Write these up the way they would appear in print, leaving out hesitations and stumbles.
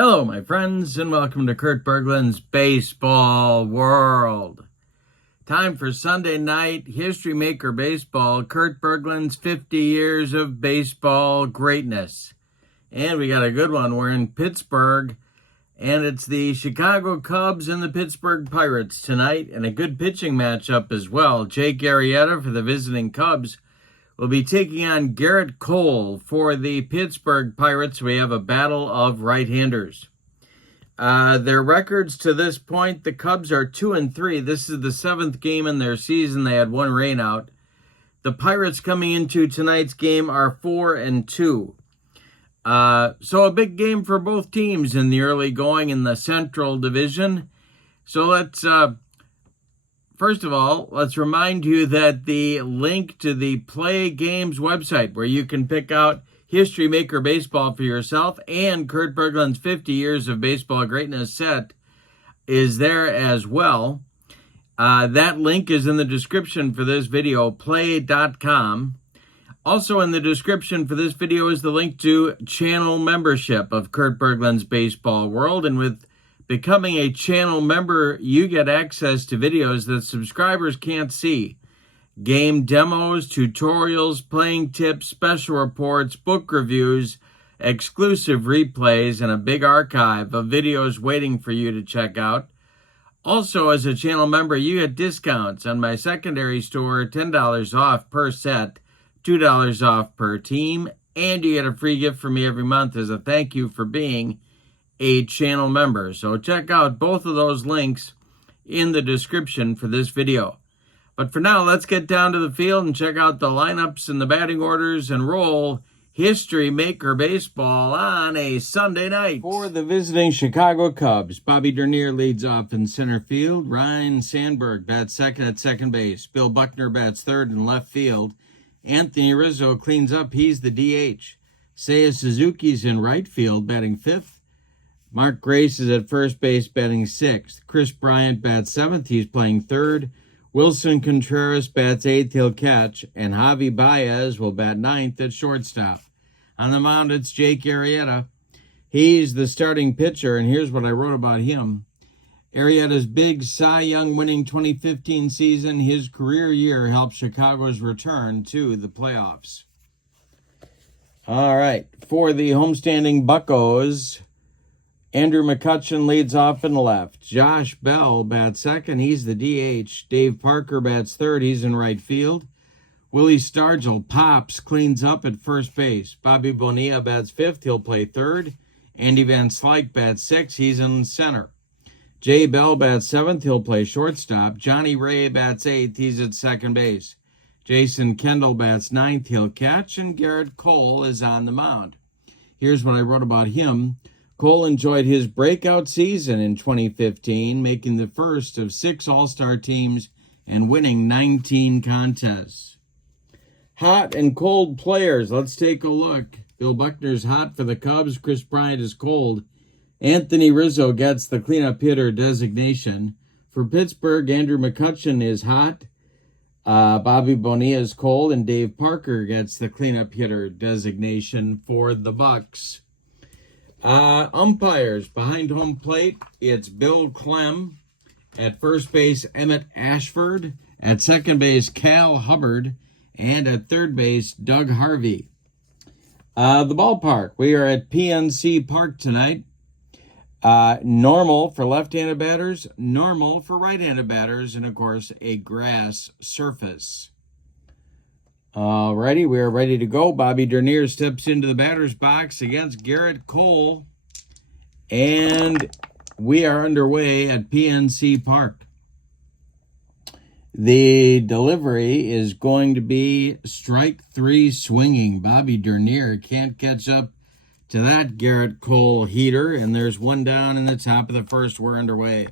Hello, my friends, and welcome to Kurt Bergland's Baseball World. Time for Sunday night History Maker Baseball, Kurt Bergland's 50 years of baseball greatness. And we got a good one. We're in Pittsburgh, and it's the Chicago Cubs and the Pittsburgh Pirates tonight, and a good pitching matchup as well. Jake Arrieta for the visiting Cubs will be taking on Gerrit Cole for the Pittsburgh Pirates. We have a battle of right-handers. Their records to this point, the Cubs are 2-3. This is the 7th game in their season. They had one rainout. The Pirates coming into tonight's game are 4-2. So a big game for both teams in the early going in the Central Division. So let's first of all, let's remind you that the link to the Play Games website, where you can pick out History Maker Baseball for yourself and Kurt Bergland's 50 years of baseball greatness set, is there as well. That link is in the description for this video, play.com. Also in the description for this video is the link to channel membership of Kurt Bergland's Baseball World, and with becoming a channel member, you get access to videos that subscribers can't see. Game demos, tutorials, playing tips, special reports, book reviews, exclusive replays, and a big archive of videos waiting for you to check out. Also, as a channel member, you get discounts on my secondary store, $10 off per set, $2 off per team, and you get a free gift from me every month as a thank you for being a channel member. So check out both of those links in the description for this video. But for now, let's get down to the field and check out the lineups and the batting orders and roll History Maker Baseball on a Sunday night. For the visiting Chicago Cubs, Bobby Dernier leads off in center field. Ryne Sandberg bats second at second base. Bill Buckner bats third in left field. Anthony Rizzo cleans up. He's the DH. Seiya Suzuki's in right field, batting fifth. Mark Grace is at first base, batting sixth. Chris Bryant bats seventh. He's playing third. Wilson Contreras bats eighth. He'll catch. And Javi Baez will bat ninth at shortstop. On the mound, it's Jake Arrieta. He's the starting pitcher, and here's what I wrote about him. Arrieta's big Cy Young winning 2015 season, his career year, helped Chicago's return to the playoffs. All right, for the homestanding Buccos, Andrew McCutchen leads off in left. Josh Bell bats second. He's the DH. Dave Parker bats third. He's in right field. Willie Stargell pops, cleans up at first base. Bobby Bonilla bats fifth. He'll play third. Andy Van Slyke bats sixth. He's in center. Jay Bell bats seventh. He'll play shortstop. Johnny Ray bats eighth. He's at second base. Jason Kendall bats ninth. He'll catch. And Gerrit Cole is on the mound. Here's what I wrote about him. Cole enjoyed his breakout season in 2015, making the first of 6 All-Star teams and winning 19 contests. Hot and cold players. Let's take a look. Bill Buckner's hot for the Cubs. Chris Bryant is cold. Anthony Rizzo gets the cleanup hitter designation. For Pittsburgh, Andrew McCutchen is hot. Bobby Bonilla is cold. And Dave Parker gets the cleanup hitter designation for the Bucks. Umpires behind home plate, it's Bill Clem. At first base, Emmett Ashford. At second base, Cal Hubbard. And at third base, Doug Harvey. The ballpark, we are at PNC Park tonight. Normal for left-handed batters, normal for right-handed batters, and of course, a grass surface. Alrighty, we are ready to go. Bobby Dernier steps into the batter's box against Gerrit Cole. And we are underway at PNC Park. The delivery is going to be strike three swinging. Bobby Dernier can't catch up to that Gerrit Cole heater. And there's one down in the top of the first. We're underway.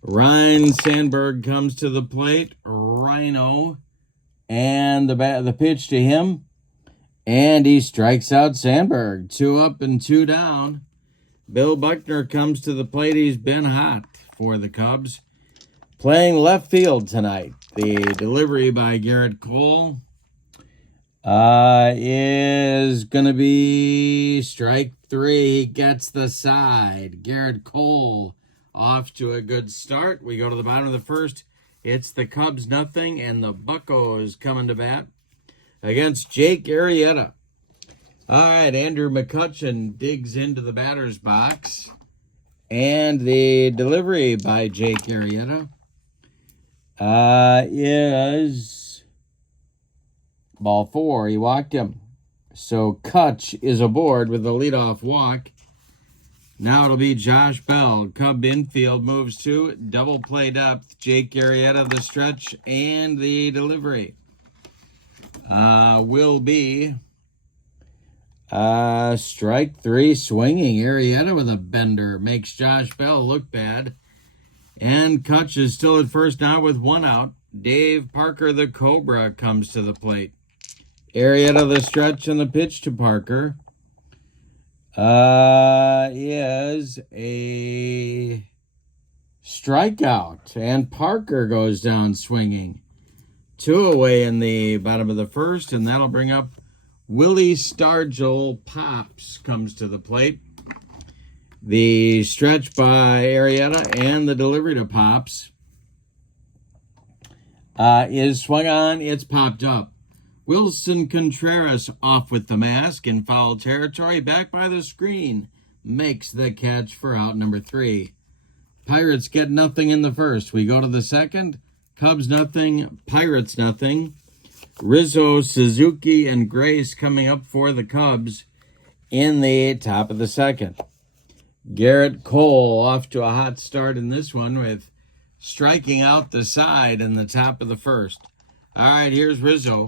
Ryne Sandberg comes to the plate. Rhino. And the pitch to him. And he strikes out Sandberg. 2 up and 2 down. Bill Buckner comes to the plate. He's been hot for the Cubs. Playing left field tonight. The delivery by Gerrit Cole is going to be strike 3. He gets the side. Garrett Cole off to a good start. We go to the bottom of the first. It's the Cubs nothing, and the Buccos coming to bat against Jake Arrieta. All right, Andrew McCutcheon digs into the batter's box. And the delivery by Jake Arrieta is ball 4. He walked him. So Kutch is aboard with a leadoff walk. Now it'll be Josh Bell. Cub infield moves to double play depth. Jake Arrieta, the stretch, and the delivery will be strike 3 swinging. Arrieta with a bender makes Josh Bell look bad. And Kutch is still at first now with 1 out. Dave Parker, the Cobra, comes to the plate. Arrieta, the stretch, and the pitch to Parker is a strikeout. And Parker goes down swinging. 2 away in the bottom of the first, and that'll bring up Willie Stargell. Pops comes to the plate. The stretch by Arrieta and the delivery to Pops is swung on. It's popped up. Wilson Contreras off with the mask in foul territory. Back by the screen. Makes the catch for out number 3. Pirates get nothing in the first. We go to the second. Cubs nothing. Pirates nothing. Rizzo, Suzuki, and Grace coming up for the Cubs in the top of the second. Garrett Cole off to a hot start in this one with striking out the side in the top of the first. All right, here's Rizzo.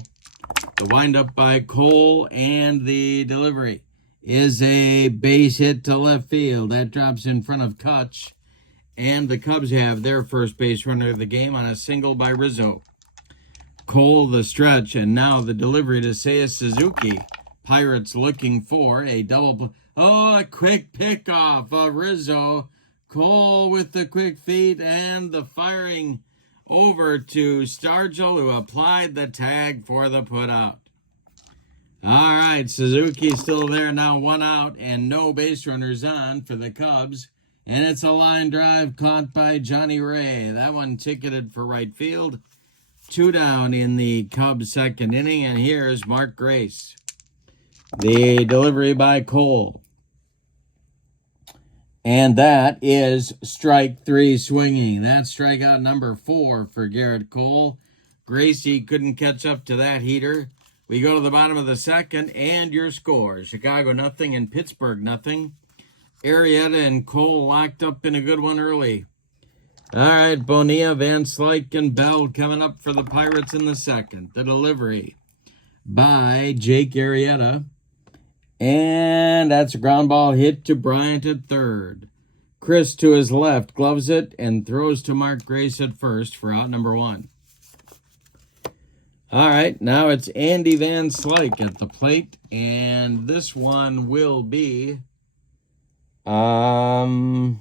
The windup by Cole and the delivery is a base hit to left field. That drops in front of Kutch. And the Cubs have their first base runner of the game on a single by Rizzo. Cole the stretch, and now the delivery to Seiya Suzuki. Pirates looking for a double play. Oh, a quick pickoff of Rizzo. Cole with the quick feet and the firing over to Stargell, who applied the tag for the putout. All right, Suzuki still there now, 1 out, and no base runners on for the Cubs. And it's a line drive caught by Johnny Ray. That one ticketed for right field. 2 down in the Cubs' second inning, and here's Mark Grace. The delivery by Cole. And that is strike 3 swinging. That's strikeout number 4 for Garrett Cole. Gracie couldn't catch up to that heater. We go to the bottom of the second, and your score. Chicago nothing and Pittsburgh nothing. Arrieta and Cole locked up in a good one early. All right, Bonilla, Van Slyke, and Bell coming up for the Pirates in the second. The delivery by Jake Arrieta. And that's a ground ball hit to Bryant at third. Chris to his left gloves it and throws to Mark Grace at first for out number 1. All right, now it's Andy Van Slyke at the plate. And this one will be swung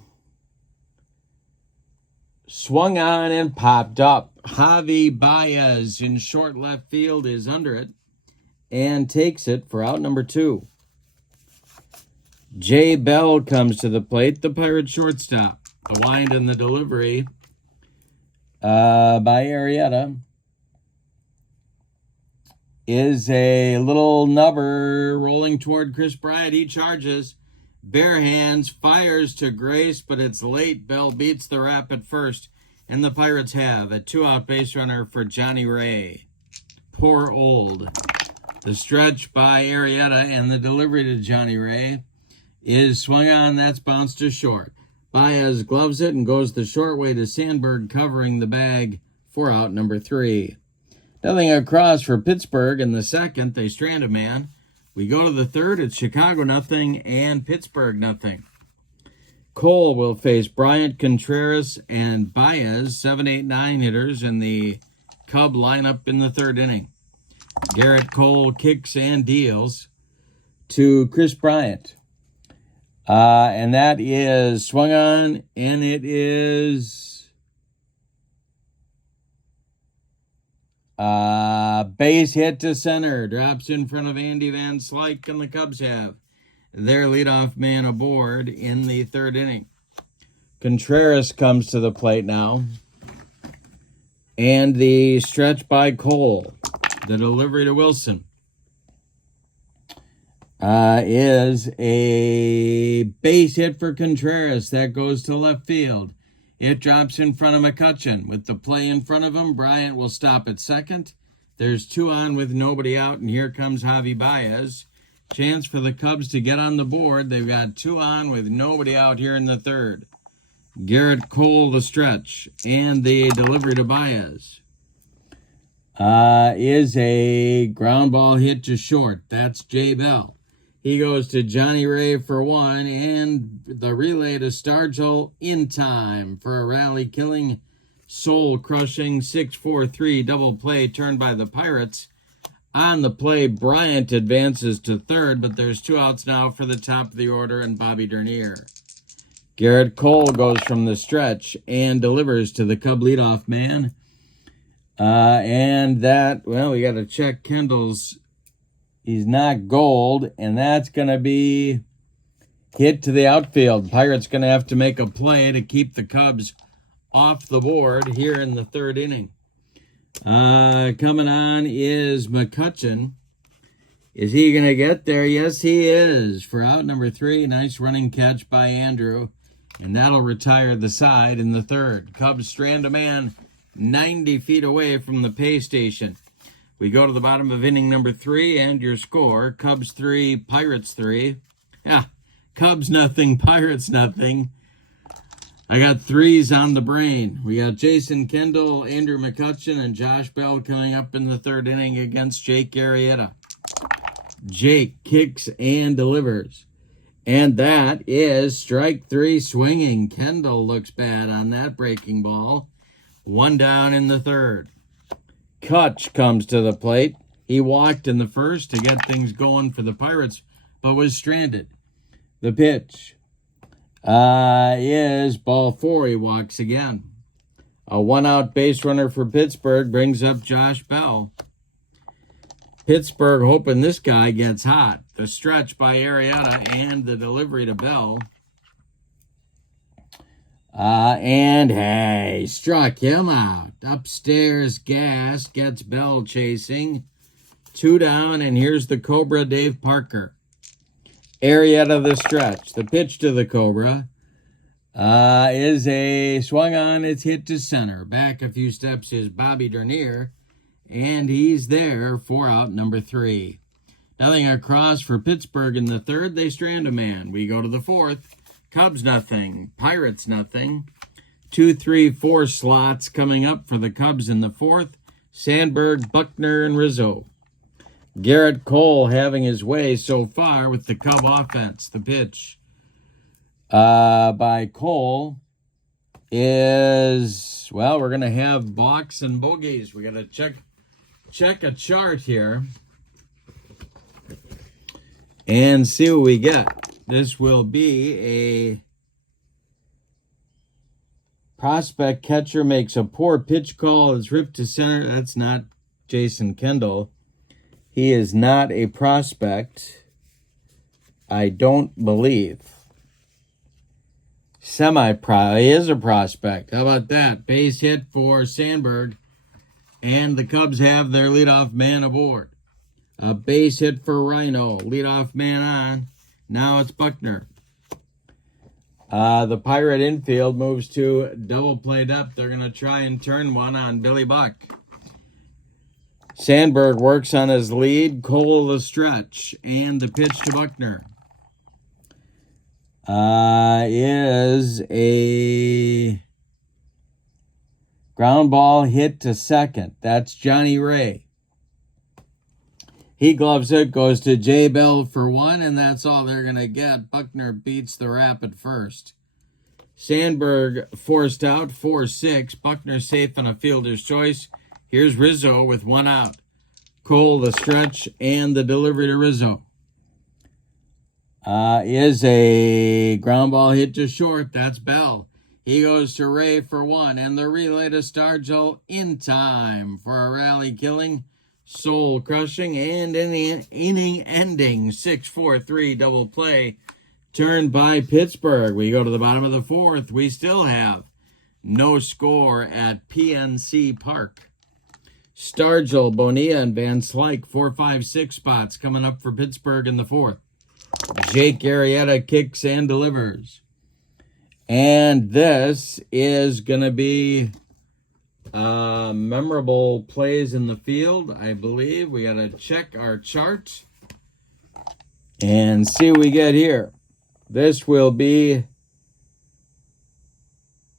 on and popped up. Javi Baez in short left field is under it and takes it for out number 2. Jay Bell comes to the plate, the Pirate shortstop. The wind and the delivery by Arrieta is a little nubber rolling toward Chris Bryant. He charges. Bare hands, fires to Grace, but it's late. Bell beats the wrap at first, and the Pirates have a 2-out base runner for Johnny Ray. Poor old. The stretch by Arrieta and the delivery to Johnny Ray is swung on. That's bounced to short. Baez gloves it and goes the short way to Sandberg, covering the bag for out number 3. Nothing across for Pittsburgh in the second. They strand a man. We go to the third. It's Chicago nothing and Pittsburgh nothing. Cole will face Bryant, Contreras, and Baez, 7, 8, 9 hitters in the Cub lineup in the third inning. Garrett Cole kicks and deals to Chris Bryant. And that is swung on, and it is base hit to center. Drops in front of Andy Van Slyke, and the Cubs have their leadoff man aboard in the third inning. Contreras comes to the plate now. And the stretch by Cole, the delivery to Wilson, is a base hit for Contreras. That goes to left field. It drops in front of McCutcheon. With the play in front of him, Bryant will stop at second. There's 2 on with nobody out, and here comes Javi Baez. Chance for the Cubs to get on the board. They've got 2 on with nobody out here in the third. Garrett Cole, the stretch, and the delivery to Baez is a ground ball hit to short. That's Jay Bell. He goes to Johnny Ray for 1, and the relay to Stargell in time for a rally-killing, soul-crushing 6-4-3 double play turned by the Pirates. On the play, Bryant advances to third, but there's 2 outs now for the top of the order and Bobby Dernier. Garrett Cole goes from the stretch and delivers to the Cub leadoff man. And that, well, we got to check Kendall's. He's not gold, and that's going to be hit to the outfield. Pirates going to have to make a play to keep the Cubs off the board here in the third inning. Coming on is McCutcheon. Is he going to get there? Yes, he is. For out number 3, nice running catch by Andrew. And that'll retire the side in the third. Cubs strand a man 90 feet away from the pay station. We go to the bottom of inning number 3 and your score. Cubs 3, Pirates 3. Yeah, Cubs nothing, Pirates nothing. I got 3s on the brain. We got Jason Kendall, Andrew McCutcheon, and Josh Bell coming up in the third inning against Jake Arrieta. Jake kicks and delivers. And that is strike 3 swinging. Kendall looks bad on that breaking ball. 1 down in the third. Kutch comes to the plate. He walked in the first to get things going for the Pirates, but was stranded. The pitch is ball 4. He walks again. A 1-out base runner for Pittsburgh brings up Josh Bell. Pittsburgh hoping this guy gets hot. The stretch by Arrieta and the delivery to Bell. And hey, struck him out. Upstairs gas gets Bell chasing. 2 down, and here's the Cobra, Dave Parker. Arrieta the stretch. The pitch to the Cobra is a swung on. It's hit to center. Back a few steps is Bobby Dernier. And he's there for out number 3. Nothing across for Pittsburgh in the third. They strand a man. We go to the fourth. Cubs nothing. Pirates nothing. 2, 3, 4 slots coming up for the Cubs in the fourth. Sandberg, Buckner, and Rizzo. Garrett Cole having his way so far with the Cub offense. The pitch by Cole is, well, we're going to have balks and bogeys. We got to check a chart here and see what we get. This will be a prospect catcher makes a poor pitch call. It's ripped to center. That's not Jason Kendall. He is not a prospect, I don't believe. Semi-pro. He is a prospect. How about that? Base hit for Sandberg. And the Cubs have their leadoff man aboard. A base hit for Rhino. Leadoff man on. Now it's Buckner. The Pirate infield moves to double play depth. They're going to try and turn one on Billy Buck. Sandberg works on his lead. Cole the stretch. And the pitch to Buckner is a ground ball hit to second. That's Johnny Ray. He gloves it, goes to Jay Bell for 1, and that's all they're going to get. Buckner beats the Rapid first. Sandberg forced out, 4-6. Buckner safe on a fielder's choice. Here's Rizzo with 1 out. Cole the stretch and the delivery to Rizzo is a ground ball hit to short. That's Bell. He goes to Ray for 1, and the relay to Stargell in time for a rally-killing, soul crushing, and inning ending 6-4-3 double play turned by Pittsburgh. We go to the bottom of the fourth. We still have no score at PNC Park. Stargell, Bonilla, and Van Slyke, 4, 5, 6 spots coming up for Pittsburgh in the fourth. Jake Arrieta kicks and delivers. And this is going to be memorable plays in the field, I believe. We got to check our chart and see what we get here. This will be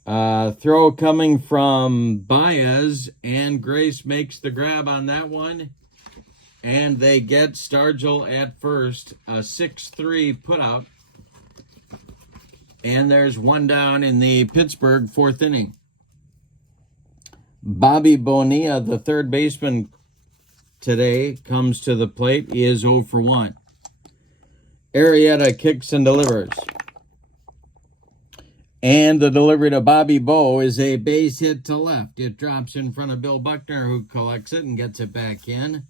throw coming from Baez, and Grace makes the grab on that one. And they get Stargell at first, a 6-3 putout. And there's one down in the Pittsburgh fourth inning. Bobby Bonilla, the third baseman today, comes to the plate. He is 0 for 1. Arrieta kicks and delivers. And the delivery to Bobby Bo is a base hit to left. It drops in front of Bill Buckner, who collects it and gets it back in.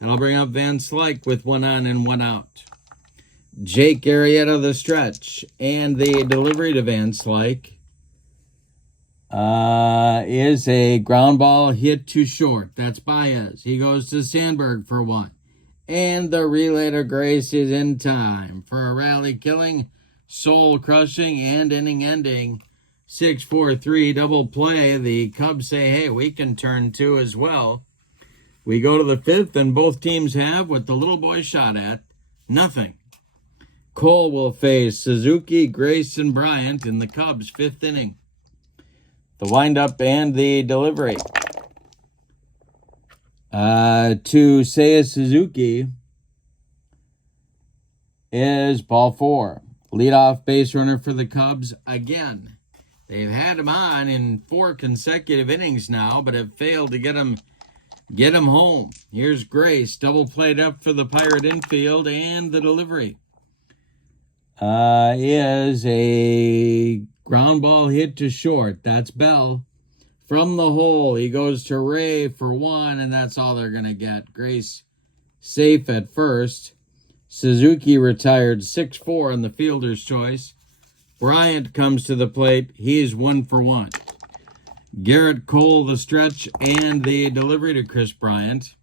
And I'll bring up Van Slyke with 1 on and 1 out. Jake Arrieta the stretch. And the delivery to Van Slyke is a ground ball hit to short. That's Baez. He goes to Sandberg for 1. And the relay to Grace is in time for a rally killing, soul crushing, and inning ending 6-4-3 double play. The Cubs say, hey, we can turn 2 as well. We go to the fifth, and both teams have what the little boy shot at, nothing. Cole will face Suzuki, Grace, and Bryant in the Cubs' fifth inning. The windup and the delivery to Seiya Suzuki is ball 4. Leadoff base runner for the Cubs again. They've had him on in 4 consecutive innings now, but have failed to get him home. Here's Grace, double played up for the Pirate infield, and the delivery is a ground ball hit to short. That's Bell. From the hole, he goes to Ray for 1, and that's all they're going to get. Grace safe at first. Suzuki retired 6-4 on the fielder's choice. Bryant comes to the plate. He's 1 for 1. Garrett Cole, the stretch, and the delivery to Chris Bryant.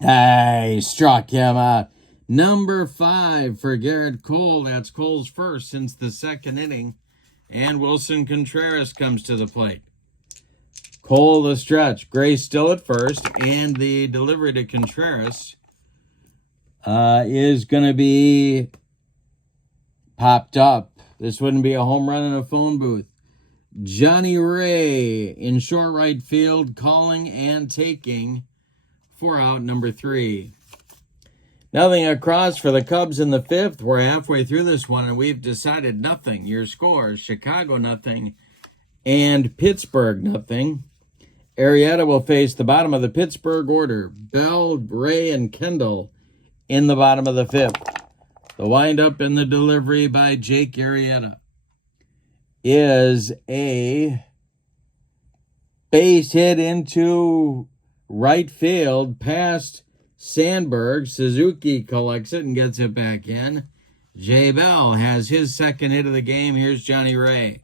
He struck him out. Number 5 for Garrett Cole. That's Cole's first since the second inning. And Wilson Contreras comes to the plate. Cole, the stretch. Grace still at first. And the delivery to Contreras is going to be popped up. This wouldn't be a home run in a phone booth. Johnny Ray in short right field, calling and taking for out number 3. Nothing across for the Cubs in the fifth. We're halfway through this one, and we've decided nothing. Your scores, Chicago nothing and Pittsburgh nothing. Arrieta will face the bottom of the Pittsburgh order. Bell, Ray, and Kendall in the bottom of the fifth. The windup and the delivery by Jake Arrieta is a base hit into right field past Sandberg. Suzuki collects it and gets it back in. Jay Bell has his second hit of the game. Here's Johnny Ray.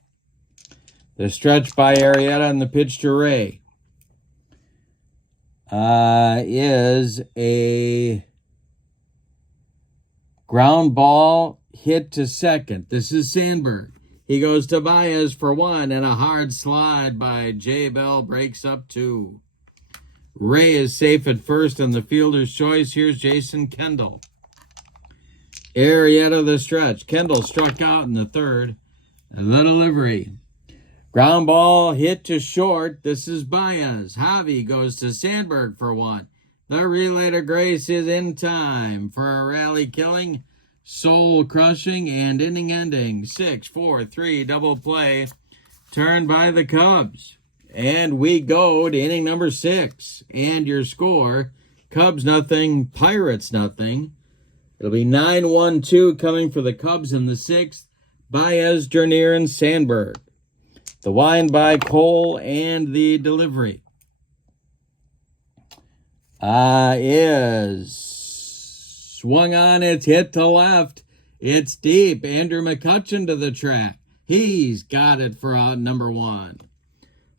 The stretch by Arrieta and the pitch to Ray is a ground ball hit to second. This is Sandberg. He goes to Baez for 1, and a hard slide by Jay Bell breaks up 2. Ray is safe at first on the fielder's choice. Here's Jason Kendall. Arrieta the stretch. Kendall struck out in the third. And the delivery. Ground ball hit to short. This is Baez. Javi goes to Sandberg for 1. The relay to Grace is in time for a rally killing, soul crushing, and inning ending 6-4-3 double play turned by the Cubs. And we go to inning number 6. And your score, Cubs nothing, Pirates nothing. It'll be 9-1-2 coming for the Cubs in the 6th. Baez, Dernier, and Sandberg. The wind by Cole and the delivery is swung on. It's hit to left. It's deep. Andrew McCutcheon to the track. He's got it for out number 1.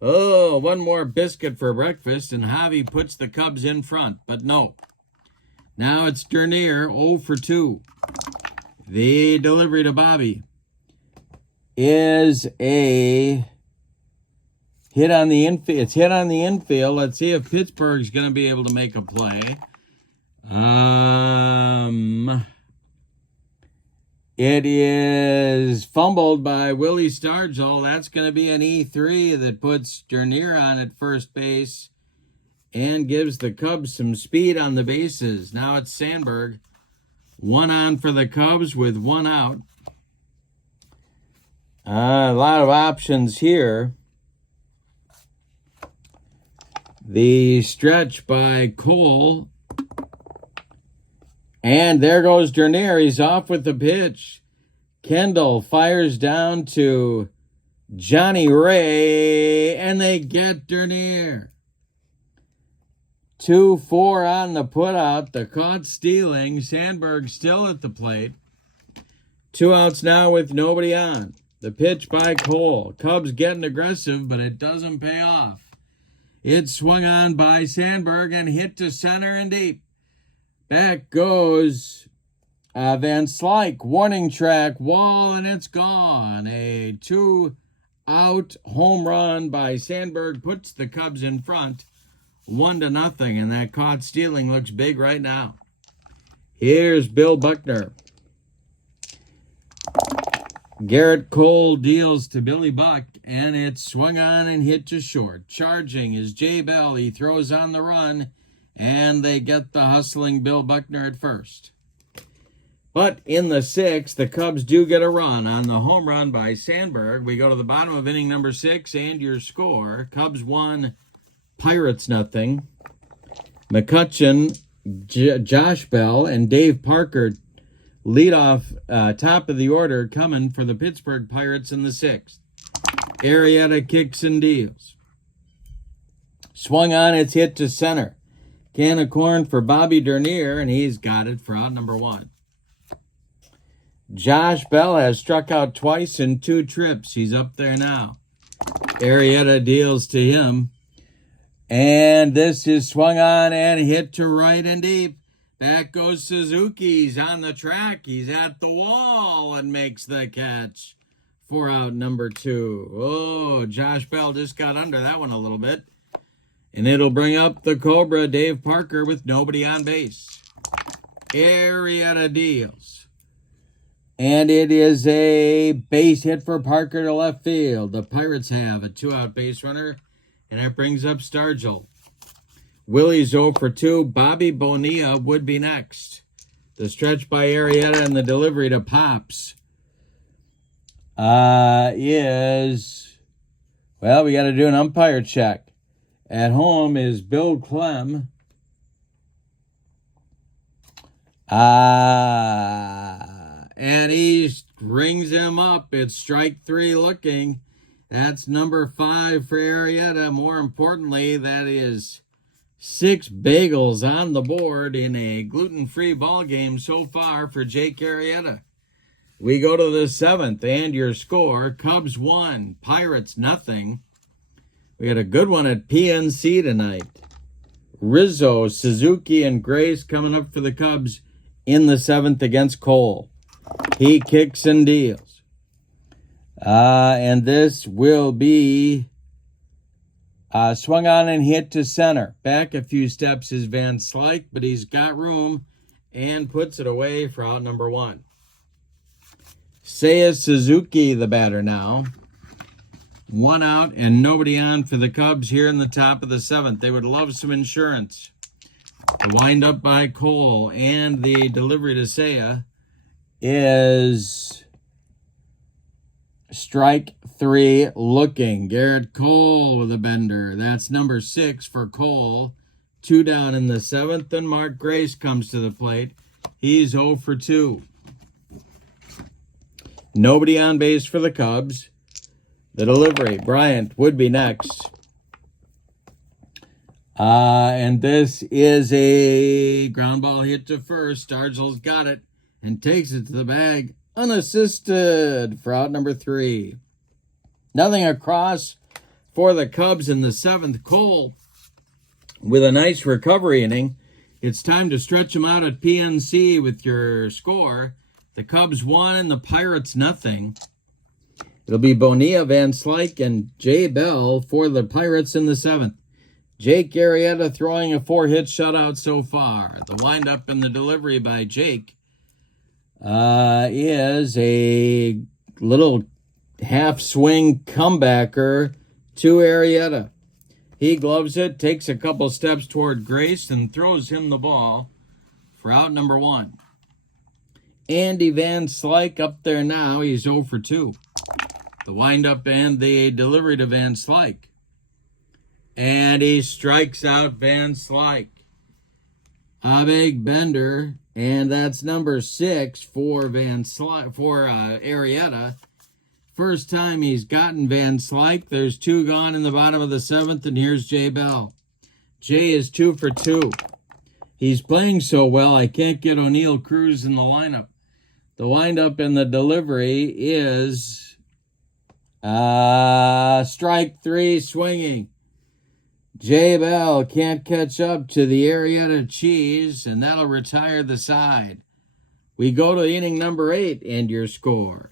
Oh, one more biscuit for breakfast, and Javi puts the Cubs in front. But no. Now it's Dernier, 0 for 2. The delivery to Bobby is a hit on the infield. It's hit on the infield. Let's see if Pittsburgh's going to be able to make a play. It is fumbled by Willie Stargell. That's going to be an E3 that puts Dernier on at first base and gives the Cubs some speed on the bases. Now it's Sandberg. 1 on for the Cubs with 1 out. A lot of options here. The stretch by Cole. And there goes Dernier. He's off with the pitch. Kendall fires down to Johnny Ray, and they get Dernier. 2-4 on the putout. The caught stealing. Sandberg still at the plate. 2 outs now with nobody on. The pitch by Cole. Cubs getting aggressive, but it doesn't pay off. It's swung on by Sandberg and hit to center and deep. Back goes Van Slyke. Warning track, wall, and it's gone. A 2-out home run by Sandberg puts the Cubs in front 1-0, and that caught stealing looks big right now. Here's Bill Buckner. Garrett Cole deals to Billy Buck, and it's swung on and hit to short. Charging is Jay Bell. He throws on the run, and they get the hustling Bill Buckner at first. But in the 6th, the Cubs do get a run on the home run by Sandberg. We go to the bottom of inning number 6, and your score. Cubs 1, Pirates 0. McCutcheon, Josh Bell, and Dave Parker lead off top of the order coming for the Pittsburgh Pirates in the 6th. Arrieta kicks and deals. Swung on, it's hit to center. Can of corn for Bobby Dernier, and he's got it for out number 1. Josh Bell has struck out twice in 2 trips. He's up there now. Arrieta deals to him. And this is swung on and hit to right and deep. Back goes Suzuki. He's on the track. He's at the wall and makes the catch for out number 2. Oh, Josh Bell just got under that one a little bit. And it'll bring up the Cobra, Dave Parker, with nobody on base. Arrieta deals. And it is a base hit for Parker to left field. The Pirates have a 2-out base runner, and that brings up Stargell. Willie's 0 for 2. Bobby Bonilla would be next. The stretch by Arrieta and the delivery to Pops is, well, we got to do an umpire check. At home is Bill Clem. And he rings him up. It's strike 3 looking. That's number 5 for Arrieta. More importantly, that is 6 bagels on the board in a gluten-free ball game so far for Jake Arrieta. We go to the 7th, and your score, Cubs 1, Pirates 0. We had a good one at PNC tonight. Rizzo, Suzuki, and Grace coming up for the Cubs in the 7th against Cole. He kicks and deals. And this will be swung on and hit to center. Back a few steps is Van Slyke, but he's got room and puts it away for out number 1. Seiya Suzuki, the batter now. 1 out and nobody on for the Cubs here in the top of the 7th. They would love some insurance. The wind up by Cole and the delivery to Seiya is strike 3 looking. Garrett Cole with a bender. That's number 6 for Cole. 2 down in the 7th, and Mark Grace comes to the plate. He's 0 for 2. Nobody on base for the Cubs. The delivery, Bryant would be next. And this is a ground ball hit to first. Stargell's got it and takes it to the bag unassisted for out number 3. Nothing across for the Cubs in the 7th. Cole with a nice recovery inning. It's time to stretch them out at PNC with your score. The Cubs 1, the Pirates nothing. It'll be Bonilla, Van Slyke, and Jay Bell for the Pirates in the 7th. Jake Arrieta throwing a 4-hit shutout so far. The windup and the delivery by Jake is a little half-swing comebacker to Arrieta. He gloves it, takes a couple steps toward Grace, and throws him the ball for out number 1. Andy Van Slyke up there now. He's 0 for 2. The windup and the delivery to Van Slyke. And he strikes out Van Slyke. A big bender, and that's number 6 for Arrieta. First time he's gotten Van Slyke. There's 2 gone in the bottom of the 7th, and here's Jay Bell. Jay is 2 for 2. He's playing so well, I can't get O'Neill Cruz in the lineup. The windup and the delivery is strike 3 swinging. Jay Bell can't catch up to the Arrieta cheese, and that'll retire the side. We go to inning number 8 and your score.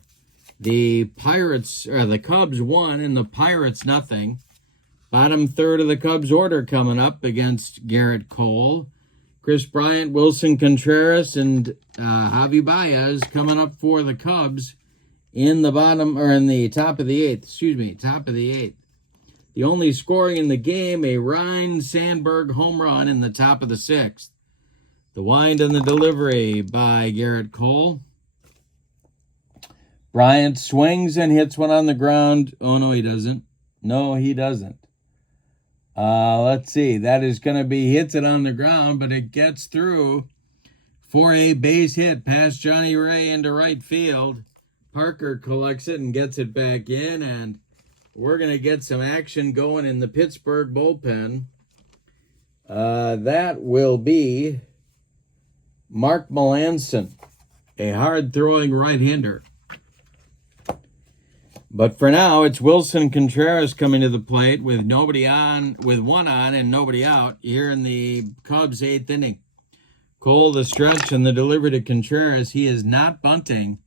The Cubs 1 and the Pirates nothing. Bottom third of the Cubs order coming up against Garrett Cole. Chris Bryant, Wilson Contreras, and Javi Baez coming up for the Cubs in the top of the 8th. Top of the 8th. The only scoring in the game, a Ryan Sandberg home run in the top of the 6th. The wind and the delivery by Garrett Cole. Bryant swings and hits one on the ground. Oh, no, he doesn't. No, he doesn't. Let's see. That is going to be hits it on the ground, but it gets through for a base hit past Johnny Ray into right field. Parker collects it and gets it back in, and we're going to get some action going in the Pittsburgh bullpen. That will be Mark Melanson, a hard-throwing right-hander. But for now, it's Wilson Contreras coming to the plate with one on and nobody out here in the Cubs' 8th inning. Cole the stretch and the delivery to Contreras. He is not bunting.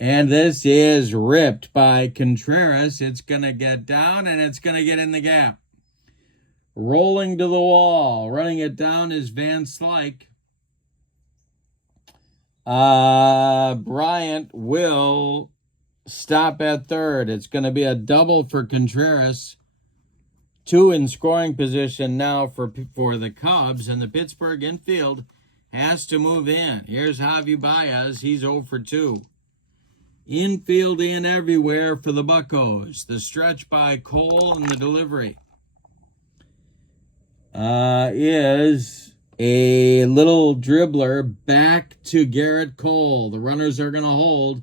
And this is ripped by Contreras. It's going to get down, and it's going to get in the gap. Rolling to the wall. Running it down is Van Slyke. Bryant will stop at third. It's going to be a double for Contreras. 2 in scoring position now for the Cubs, and the Pittsburgh infield has to move in. Here's Javi Baez. He's 0 for 2. Infield in everywhere for the Buccos. The stretch by Cole and the delivery is a little dribbler back to Garrett Cole. The runners are going to hold.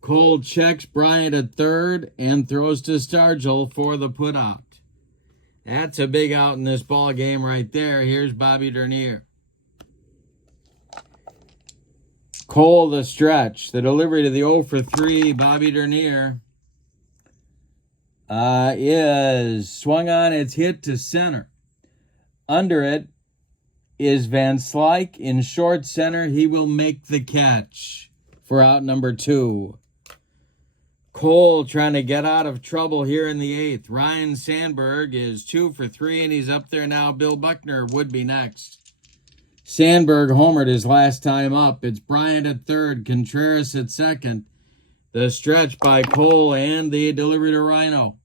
Cole checks Bryant at third and throws to Stargell for the putout. That's a big out in this ball game right there. Here's Bobby Dernier. Cole the stretch. The delivery to the 0 for 3, Bobby Dernier, is swung on. It's hit to center. Under it is Van Slyke in short center. He will make the catch for out number 2. Cole trying to get out of trouble here in the 8th. Ryan Sandberg is 2 for 3, and he's up there now. Bill Buckner would be next. Sandberg homered his last time up. It's Bryant at third, Contreras at second. The stretch by Cole and the delivery to Rhino.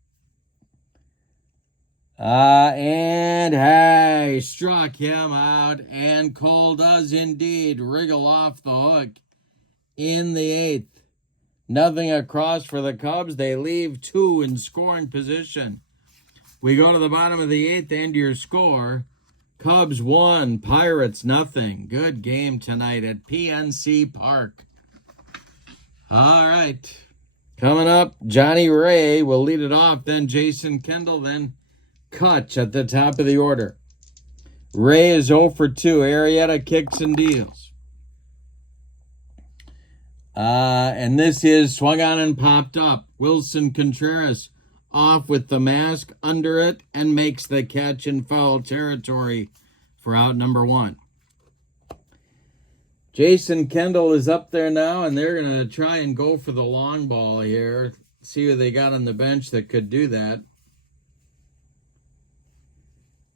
And struck him out, and Cole does indeed wriggle off the hook in the 8th. Nothing across for the Cubs. They leave 2 in scoring position. We go to the bottom of the 8th and your score. Cubs 1, Pirates nothing. Good game tonight at PNC Park. All right. Coming up, Johnny Ray will lead it off, then Jason Kendall, then Kutch at the top of the order. Ray is 0 for 2. Arrieta kicks and deals. And this is swung on and popped up. Wilson Contreras off with the mask under it and makes the catch in foul territory for out number 1. Jason Kendall is up there now, and they're going to try and go for the long ball here. See who they got on the bench that could do that.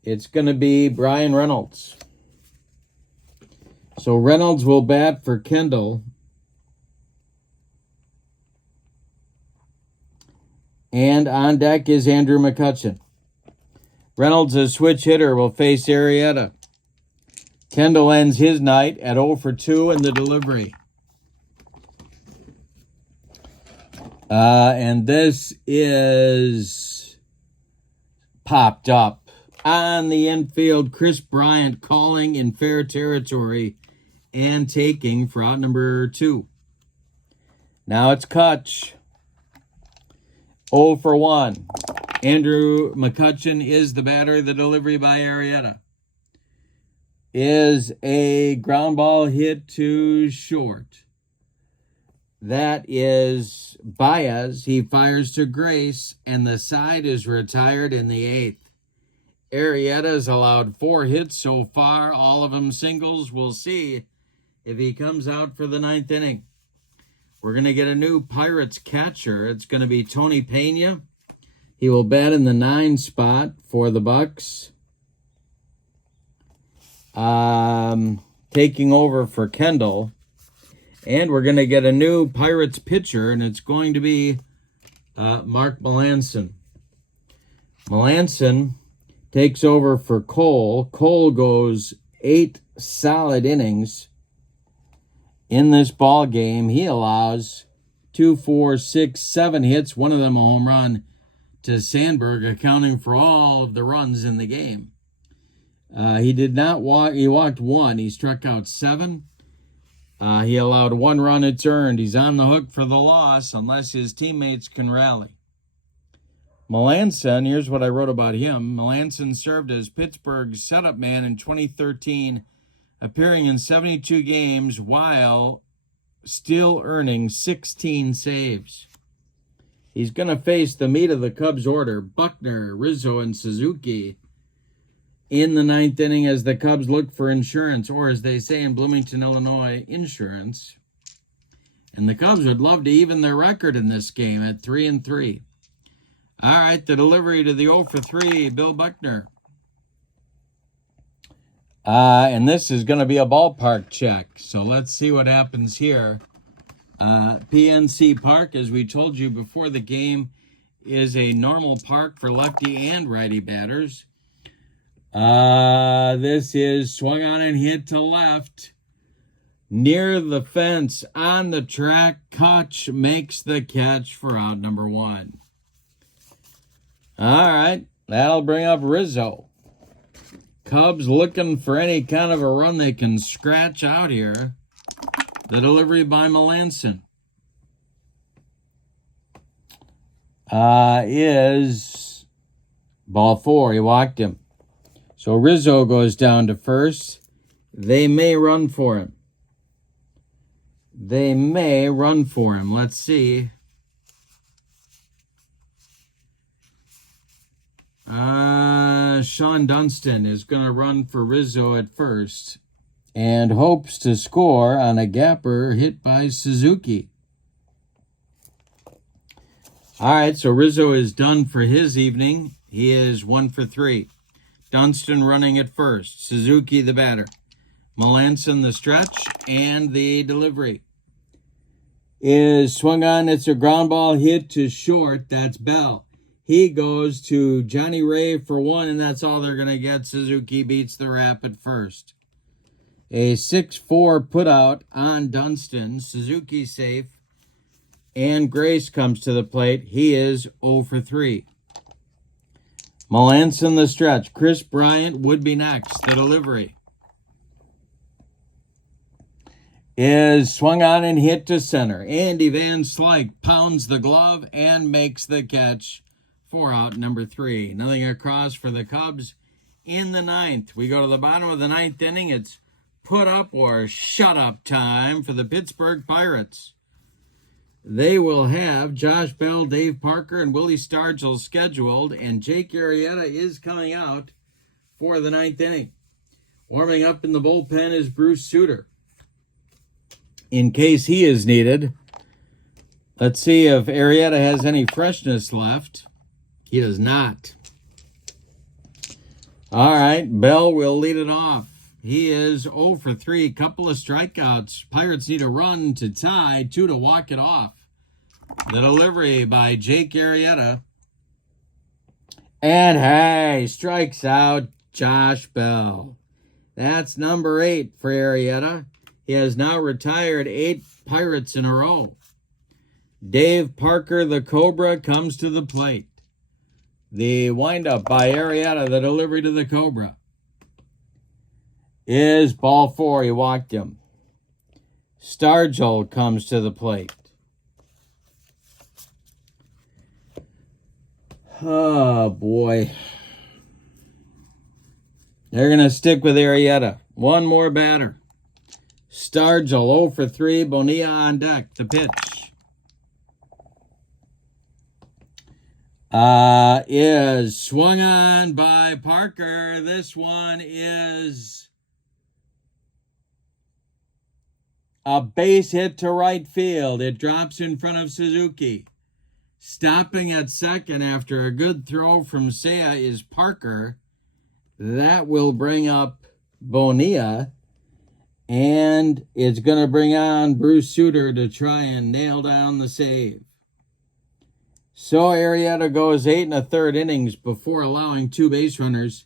It's going to be Brian Reynolds. So Reynolds will bat for Kendall. And on deck is Andrew McCutcheon. Reynolds, a switch hitter, will face Arrieta. Kendall ends his night at 0 for 2 in the delivery. And this is popped up. On the infield, Chris Bryant calling in fair territory and taking for out number 2. Now it's Kutch. 0 for 1. Andrew McCutcheon is the batter. The delivery by Arrieta is a ground ball hit to short. That is Baez. He fires to Grace, and the side is retired in the 8th. Arrieta's allowed 4 hits so far, all of them singles. We'll see if he comes out for the 9th inning. We're going to get a new Pirates catcher. It's going to be Tony Pena. He will bat in the 9 spot for the Bucks. Taking over for Kendall. And we're going to get a new Pirates pitcher, and it's going to be Mark Melanson. Melanson takes over for Cole. Cole goes 8 solid innings in this ball game. He allows 2, 4, 6, 7 hits, one of them a home run to Sandberg, accounting for all of the runs in the game. He did not walk. He walked 1. He struck out 7. He allowed 1 run. It's earned. He's on the hook for the loss unless his teammates can rally. Melanson, here's what I wrote about him. Melanson served as Pittsburgh's setup man in 2013, appearing in 72 games while still earning 16 saves. He's going to face the meat of the Cubs order, Buckner, Rizzo, and Suzuki, in the 9th inning as the Cubs look for insurance, or as they say in Bloomington, Illinois, insurance. And the Cubs would love to even their record in this game at 3-3. All right, the delivery to the 0 for 3, Bill Buckner. And this is going to be a ballpark check. So let's see what happens here. PNC Park, as we told you before the game, is a normal park for lefty and righty batters. This is swung on and hit to left. Near the fence, on the track, Kutch makes the catch for out number 1. All right, that'll bring up Rizzo. Cubs looking for any kind of a run they can scratch out here. The delivery by Melanson is ball 4. He walked him. So Rizzo goes down to first. They may run for him. Let's see. Sean Dunston is going to run for Rizzo at first and hopes to score on a gapper hit by Suzuki. All right, so Rizzo is done for his evening. He is 1 for 3. Dunston running at first. Suzuki the batter. Melanson the stretch, and the delivery is swung on. It's a ground ball hit to short. That's Bell. He goes to Johnny Ray for 1, and that's all they're going to get. Suzuki beats the Rap at first. A 6-4 put out on Dunston. Suzuki safe. And Grace comes to the plate. He is 0 for 3. Melanson the stretch. Chris Bryant would be next. The delivery is swung on and hit to center. Andy Van Slyke pounds the glove and makes the catch 4 out, number 3. Nothing across for the Cubs in the 9th. We go to the bottom of the 9th inning. It's put up or shut up time for the Pittsburgh Pirates. They will have Josh Bell, Dave Parker, and Willie Stargell scheduled, and Jake Arrieta is coming out for the 9th inning. Warming up in the bullpen is Bruce Sutter, in case he is needed. Let's see if Arrieta has any freshness left. He does not. All right, Bell will lead it off. He is 0 for 3, couple of strikeouts. Pirates need a run to tie, 2 to walk it off. The delivery by Jake Arrieta. And hey, strikes out Josh Bell. That's number 8 for Arrieta. He has now retired 8 Pirates in a row. Dave Parker, the Cobra, comes to the plate. The windup by Arrieta, the delivery to the Cobra, is ball 4. He walked him. Stargell comes to the plate. Oh, boy. They're going to stick with Arrieta. One more batter. Stargell 0 for 3. Bonilla on deck. The pitch is swung on by Parker. This one is a base hit to right field. It drops in front of Suzuki. Stopping at second after a good throw from Seiya is Parker. That will bring up Bonilla, and it's going to bring on Bruce Sutter to try and nail down the save. So Arrieta goes 8 1/3 innings before allowing 2 base runners.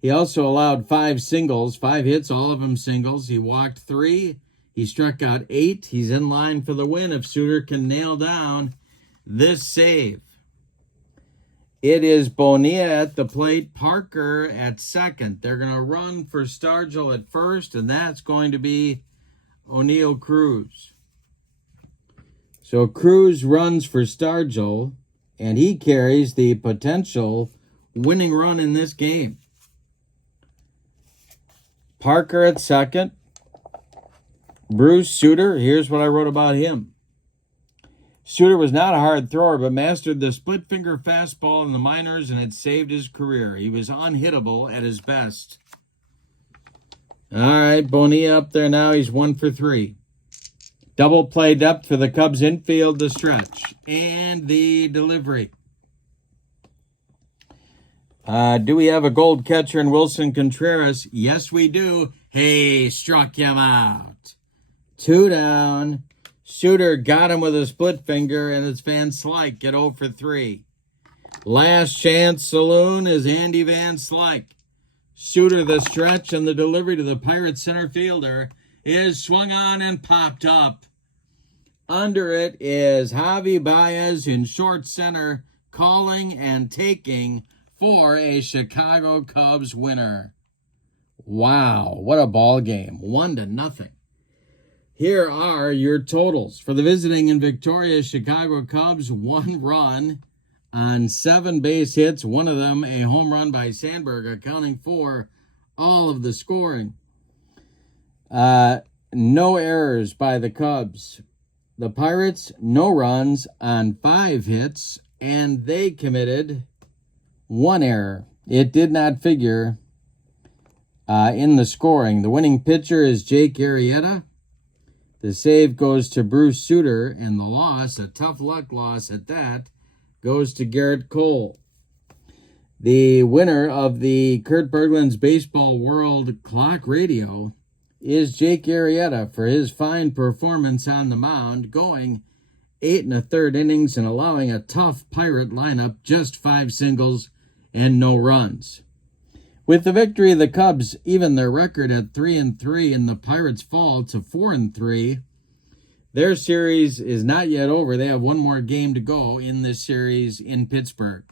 He also allowed 5 singles, 5 hits, all of them singles. He walked 3. He struck out 8. He's in line for the win if Sutter can nail down this save. It is Bonilla at the plate, Parker at second. They're going to run for Stargell at first, and that's going to be O'Neill Cruz. So Cruz runs for Stargell, and he carries the potential winning run in this game. Parker at second. Bruce Sutter, here's what I wrote about him. Sutter was not a hard thrower, but mastered the split-finger fastball in the minors, and it saved his career. He was unhittable at his best. All right, Bonilla up there now. He's 1 for 3. Double play depth for the Cubs infield, the stretch, and the delivery. Do we have a gold catcher in Wilson Contreras? Yes, we do. He struck him out. 2 down. Sutter got him with a split finger, and it's Van Slyke at 0 for 3. Last chance saloon is Andy Van Slyke. Sutter the stretch, and the delivery to the Pirates center fielder is swung on and popped up. Under it is Javi Baez in short center, calling and taking for a Chicago Cubs winner. Wow, what a ball game. 1-0. Here are your totals. For the visiting and victorious Chicago Cubs, 1 run on 7 base hits, one of them a home run by Sandberg, accounting for all of the scoring. No errors by the Cubs. The Pirates, no runs on 5 hits, and they committed 1 error. It did not figure in the scoring. The winning pitcher is Jake Arrieta. The save goes to Bruce Sutter, and the loss, a tough luck loss at that, goes to Garrett Cole. The winner of the Kurt Bergland's Baseball World Clock Radio is Jake Arrieta for his fine performance on the mound, going 8 1/3 innings and allowing a tough Pirate lineup, just 5 singles and no runs. With the victory, the Cubs even their record at 3-3, and the Pirates fall to 4-3. Their series is not yet over. They have 1 more game to go in this series in Pittsburgh.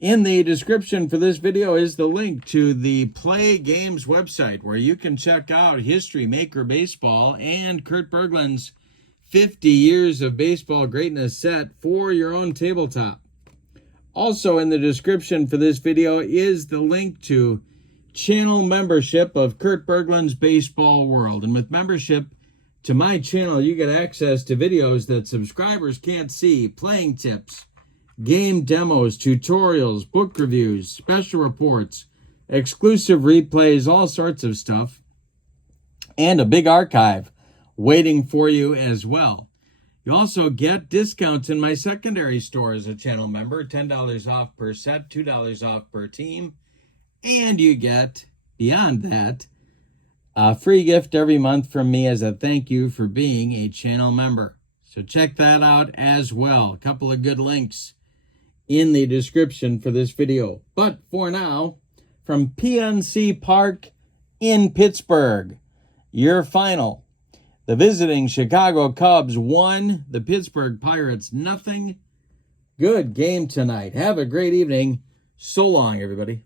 In the description for this video is the link to the Play Games website, where you can check out History Maker Baseball and Kurt Bergland's 50 Years of Baseball Greatness set for your own tabletop. Also in the description for this video is the link to channel membership of Kurt Bergland's Baseball World. And with membership to my channel, you get access to videos that subscribers can't see, playing tips, game demos, tutorials, book reviews, special reports, exclusive replays, all sorts of stuff, and a big archive waiting for you as well. You also get discounts in my secondary store as a channel member, $10 off per set, $2 off per team, and you get, beyond that, a free gift every month from me as a thank you for being a channel member. So check that out as well. A couple of good links in the description for this video. But for now, from PNC Park in Pittsburgh, your final. The visiting Chicago Cubs won, the Pittsburgh Pirates nothing. Good game tonight. Have a great evening. So long, everybody.